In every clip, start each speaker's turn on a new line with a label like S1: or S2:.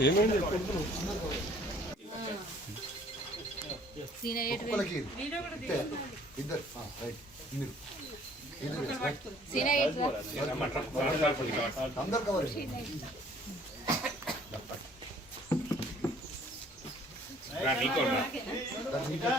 S1: ఏమైంది.
S2: ఇద్దరు. రైట్. మీరు ఇద్దరు. రైట్. అందరు కవర్ చేయండి. దాన్ని ఇంకా-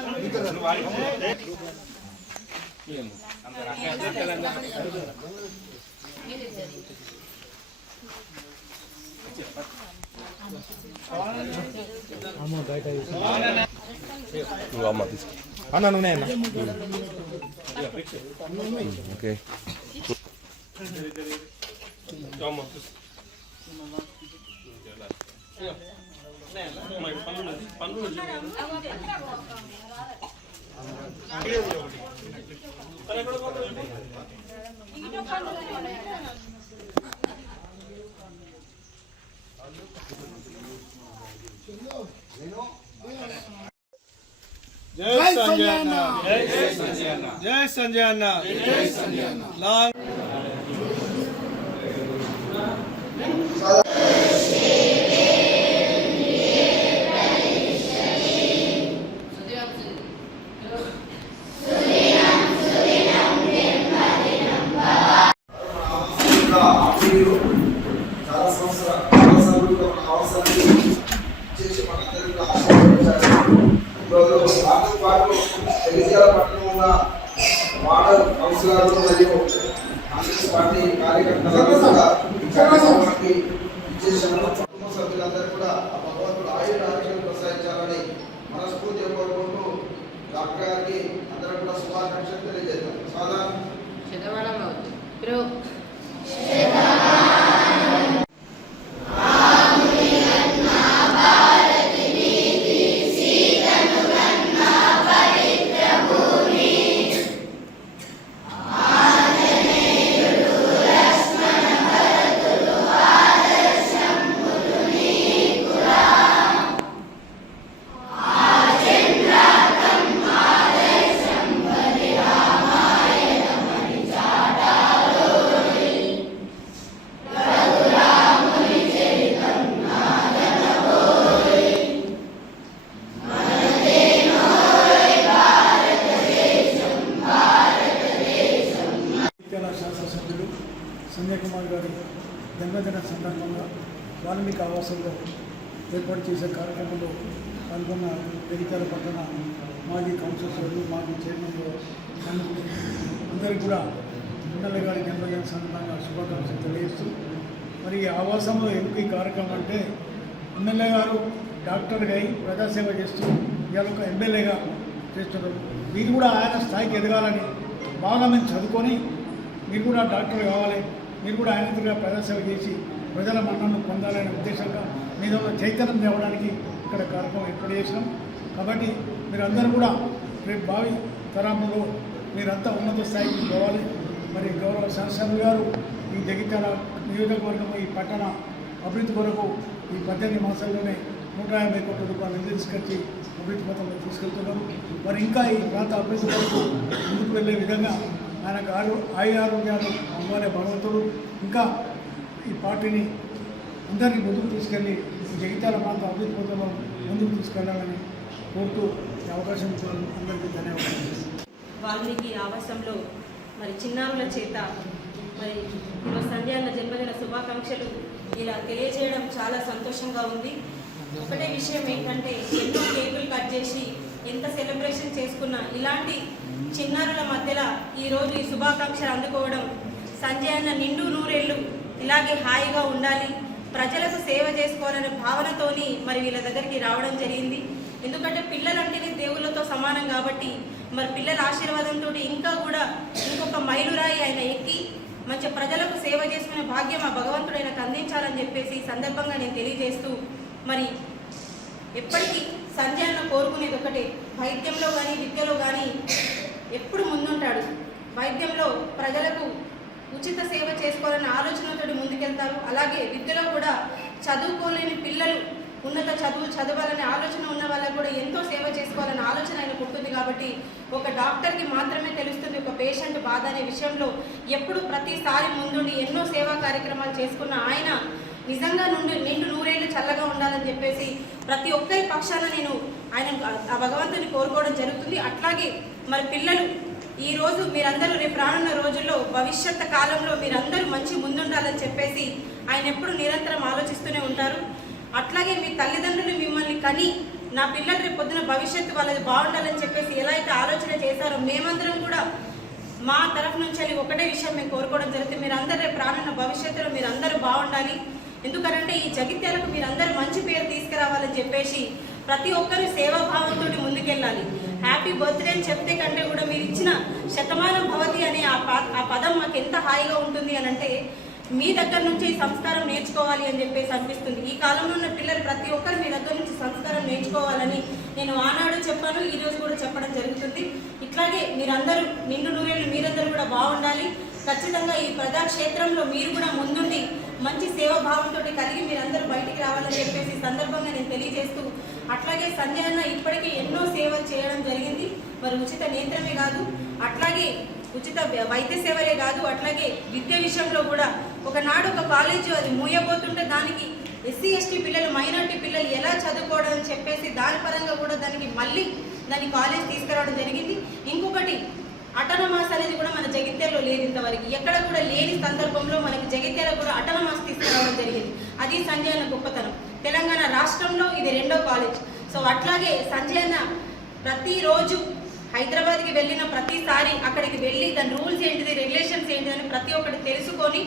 S1: అమ్మ
S3: జై సంజయ్ అన్న జై సంజయ్ అన్న లాంగ్
S4: పాటు జగిత్యాల పట్టణంలో ఉన్న వార్డు కౌన్సిలర్లు మరియు కాంగ్రెస్ పార్టీ కార్యకర్తలందరూ కూడా ఈ కార్యక్రమానికి ఇచ్చేసిన కుటుంబ సభ్యులందరూ కూడా ఆ భగవంతుడు ఆయుర ఆరోగ్యాలు ప్రసాదించాలని మనస్ఫూర్తిగా కోరుకుంటూ డాక్టర్ గారికి అందరూ కూడా శుభాకాంక్షలు తెలియజేద్దాం. సాధారణ
S5: జన్మదిన సందర్భంగా వాల్మీకి ఆవాసంలో ఏర్పాటు చేసే కార్యక్రమంలో పాల్గొన్న జగిత్యాల పట్టణ మాజీ కౌన్సిల్ సభ్యులు మాజీ చైర్మన్లు అందరికీ కూడా ఎమ్మెల్యే గారి జన్మదిన సందర్భంగా శుభాకాంక్షలు తెలియజేస్తూ మరి ఈ ఆవాసంలో ఎందుకు ఈ కార్యక్రమం అంటే ఎమ్మెల్యే గారు డాక్టర్గా అయి ప్రజాసేవ చేస్తూ ఇవాళ ఒక ఎమ్మెల్యేగా చేస్తున్నారు. మీరు కూడా ఆయన స్థాయికి ఎదగాలని బాగా మేము చదువుకొని మీరు కూడా డాక్టర్ కావాలి. మీరు కూడా ఆయనగా ప్రదర్శన చేసి ప్రజల మన్నను పొందాలనే ఉద్దేశంగా మీద చైతన్యం తేవడానికి ఇక్కడ కార్యక్రమం ఏర్పాటు చేసినాం. కాబట్టి మీరందరూ కూడా రేపు భావి తరాములో మీరంతా ఉన్నత స్థాయికి పోవాలి. మరి గౌరవ శాసనసభ్యులు గారు ఈ జగిత్యాల నియోజకవర్గం ఈ పట్టణ అభివృద్ధి కొరకు ఈ పద్దెనిమిది మాసాల్లోనే నూట యాభై కోట్ల రూపాయలు నిధులు తీసుకొచ్చి అభివృద్ధి పథంలో తీసుకెళ్తున్నాం. మరి ఇంకా ఈ ప్రాంత అభివృద్ధి కొరకు ముందుకు వెళ్ళే విధంగా ఆయనకు ఆరో ఆయు ఆరోగ్యాలు అమ్మాలే భగవంతుడు. ఇంకా ఈ పార్టీని అందరినీ ముందుకు తీసుకెళ్ళి ఈ జగిత్యాల ప్రాంత అభివృద్ధి పథంలో ముందుకు తీసుకెళ్ళాలని కోరుతూ అవకాశం ఇచ్చిన అందరికీ ధన్యవాదాలు.
S6: వాల్మీకి ఆవాసంలో మరి చిన్నారుల చేత మరి ఈరోజు సంధ్య జన్మదిన శుభాకాంక్షలు ఇలా తెలియజేయడం చాలా సంతోషంగా ఉంది. ఒకటే విషయం ఏంటంటే ఎన్నో కేకులు కట్ చేసి ఎంత సెలబ్రేషన్ చేసుకున్నా ఇలాంటి చిన్నారుల మధ్యలో ఈరోజు ఈ శుభాకాంక్షలు అందుకోవడం. సంజయ్ అన్న నిండు నూరేళ్ళు. ఇలాగే హాయిగా ఉండాలి. ప్రజలకు సేవ చేసుకోవాలనే భావనతోని మరి వీళ్ళ దగ్గరికి రావడం జరిగింది. ఎందుకంటే పిల్లలంటేనే దేవుళ్ళతో సమానం కాబట్టి మరి పిల్లల ఆశీర్వాదంతో ఇంకా కూడా ఇంకొక మైలురాయి ఆయన ఎక్కి మంచి ప్రజలకు సేవ చేసుకునే భాగ్యం ఆ భగవంతుడు ఆయనకు అందించాలని చెప్పేసి ఈ సందర్భంగా నేను తెలియజేస్తూ మరి ఎప్పటికీ సంజయ్ అన్న కోరుకునేది ఒకటే వైద్యంలో కానీ విద్యలో కానీ ఎప్పుడు ముందుంటాడు? వైద్యంలో ప్రజలకు ఉచిత సేవ చేసుకోవాలని ఆలోచనతో ముందుకెళ్తారు. అలాగే విద్యలో కూడా చదువుకోలేని పిల్లలు ఉన్నత చదువు చదవాలనే ఆలోచన ఉన్న వాళ్ళకు కూడా ఎంతో సేవ చేసుకోవాలనే ఆలోచన ఆయన పుట్టు కాబట్టి ఒక డాక్టర్కి మాత్రమే తెలుస్తుంది ఒక పేషెంట్ బాధ అనే విషయంలో ఎప్పుడు ప్రతిసారి ముందుండి ఎన్నో సేవా కార్యక్రమాలు చేసుకున్న ఆయన నిజంగా నుండి నిండు నూరేళ్ళు చల్లగా ఉండాలని చెప్పేసి ప్రతి ఒక్కరి పక్షాన నేను ఆయన ఆ భగవంతుని కోరుకోవడం జరుగుతుంది. అట్లాగే మరి పిల్లలు ఈ రోజు మీరందరూ రేపు రానున్న రోజుల్లో భవిష్యత్ కాలంలో మీరందరూ మంచి ముందుండాలని చెప్పేసి ఆయన ఎప్పుడు నిరంతరం ఆలోచిస్తూనే ఉంటారు. అట్లాగే మీ తల్లిదండ్రులు మిమ్మల్ని కని నా పిల్లలు రేపు పొద్దున భవిష్యత్తు వాళ్ళది బాగుండాలని చెప్పేసి ఎలా అయితే ఆలోచన చేశారో మేమందరం కూడా మా తరఫు నుంచి వెళ్ళి ఒకటే విషయం మేము కోరుకోవడం జరుగుతుంది. మీరు అందరూ రేపు రానున్న భవిష్యత్తులో మీరు అందరూ బాగుండాలి. ఎందుకనంటే ఈ జగిత్యాలకు మీరందరూ మంచి పేరు తీసుకురావాలని చెప్పేసి ప్రతి ఒక్కరు సేవాభావంతో ముందుకెళ్ళాలి. హ్యాపీ బర్త్డే అని చెప్తే కంటే కూడా మీరు ఇచ్చిన శతమానం భవతి అనే ఆ ఆ పదం మాకు ఎంత హాయిగా ఉంటుంది అని అంటే మీ దగ్గర నుంచి ఈ సంస్కారం నేర్చుకోవాలి అని చెప్పేసి అనిపిస్తుంది. ఈ కాలంలో ఉన్న పిల్లలు ప్రతి ఒక్కరు మీ దగ్గర నుంచి సంస్కారం నేర్చుకోవాలని నేను ఆనాడు చెప్పాను ఈ రోజు కూడా చెప్పడం జరుగుతుంది. ఇట్లాగే మీరందరూ నిండు నూరేళ్ళు మీరందరూ కూడా బాగుండాలి. ఖచ్చితంగా ఈ ప్రజాక్షేత్రంలో మీరు కూడా ముందుండి మంచి సేవాభావంతో కలిగి మీరందరూ బయటికి రావాలని చెప్పేసి సందర్భంగా నేను తెలియజేస్తూ అట్లాగే సంజయ్ అన్న ఇప్పటికీ ఎన్నో సేవలు చేయడం జరిగింది. మరి ఉచిత నేత్రమే కాదు అట్లాగే ఉచిత వైద్య సేవలే కాదు అట్లాగే విద్య విషయంలో కూడా ఒకనాడు ఒక కాలేజీ అది మూయబోతుంటే దానికి ఎస్సీ ఎస్టీ పిల్లలు మైనార్టీ పిల్లలు ఎలా చదువుకోవడం అని చెప్పేసి దాని పరంగా కూడా దానికి మళ్ళీ దాని కాలేజ్ తీసుకురావడం జరిగింది. అటనమాస్ అనేది కూడా మన జగిత్యాలలో లేదు ఇంతవరకు. ఎక్కడ కూడా లేని సందర్భంలో మనకి జగిత్యాల కూడా అటనమాస్ తీసుకురావడం జరిగింది. అది సంజయ్ అన్న గొప్పతనం. తెలంగాణ రాష్ట్రంలో ఇది రెండో కాలేజ్. సో అట్లాగే సంజయ్ అన్న ప్రతిరోజు హైదరాబాద్కి వెళ్ళిన ప్రతిసారి అక్కడికి వెళ్ళి దాని రూల్స్ ఏంటిది రెగ్యులేషన్స్ ఏంటిది అని ప్రతి ఒక్కటి తెలుసుకొని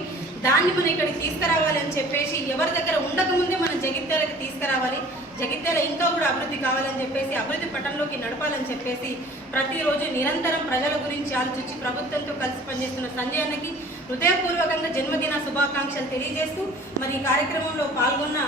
S6: దాన్ని మనం ఇక్కడికి తీసుకురావాలి అని చెప్పేసి ఎవరి దగ్గర ఉండకముందే మనం జగిత్యాలకు తీసుకురావాలి. జగిత్యాల ఇంకా కూడా అభివృద్ధి కావాలని చెప్పేసి అభివృద్ధి పటంలోకి నడపాలని చెప్పేసి ప్రతిరోజు నిరంతరం ప్రజల గురించి ఆలోచించి ప్రభుత్వంతో కలిసి పనిచేస్తున్న సంజయ్ అన్నకి హృదయపూర్వకంగా జన్మదిన శుభాకాంక్షలు తెలియజేస్తూ మరి ఈ కార్యక్రమంలో పాల్గొన్న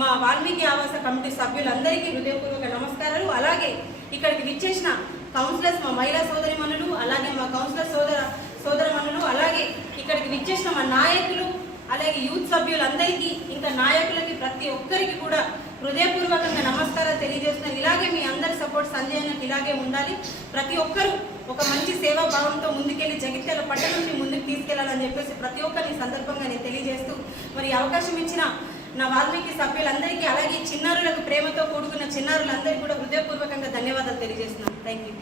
S6: మా వాల్మీకి ఆవాస కమిటీ సభ్యులందరికీ హృదయపూర్వక నమస్కారాలు. అలాగే ఇక్కడికి విచ్చేసిన కౌన్సిలర్స్ మా మహిళా సోదరి మనులు అలాగే మా కౌన్సిలర్ సోదర సోదర మనులు అలాగే ఇక్కడికి విచ్చేసిన మా నాయకులు అలాగే యూత్ సభ్యులందరికీ ఇంకా నాయకులకి ప్రతి ఒక్కరికి కూడా హృదయపూర్వకంగా నమస్కారాలు తెలియజేస్తున్నాను. ఇలాగే మీ అందరి సపోర్ట్ సంజయ్ ఇలాగే ఉండాలి. ప్రతి ఒక్కరూ ఒక మంచి సేవా భావంతో ముందుకెళ్ళి జగిత్యాల పట్టణాన్ని ముందుకు తీసుకెళ్ళాలని చెప్పేసి ప్రతి ఒక్కరిని సందర్భంగా నేను తెలియజేస్తూ మరి అవకాశం ఇచ్చిన నా వాల్మీకి సభ్యులందరికీ అలాగే చిన్నారులకు ప్రేమతో కూడుకున్న చిన్నారులందరికీ కూడా హృదయపూర్వకంగా ధన్యవాదాలు తెలియజేస్తున్నాను. Thank you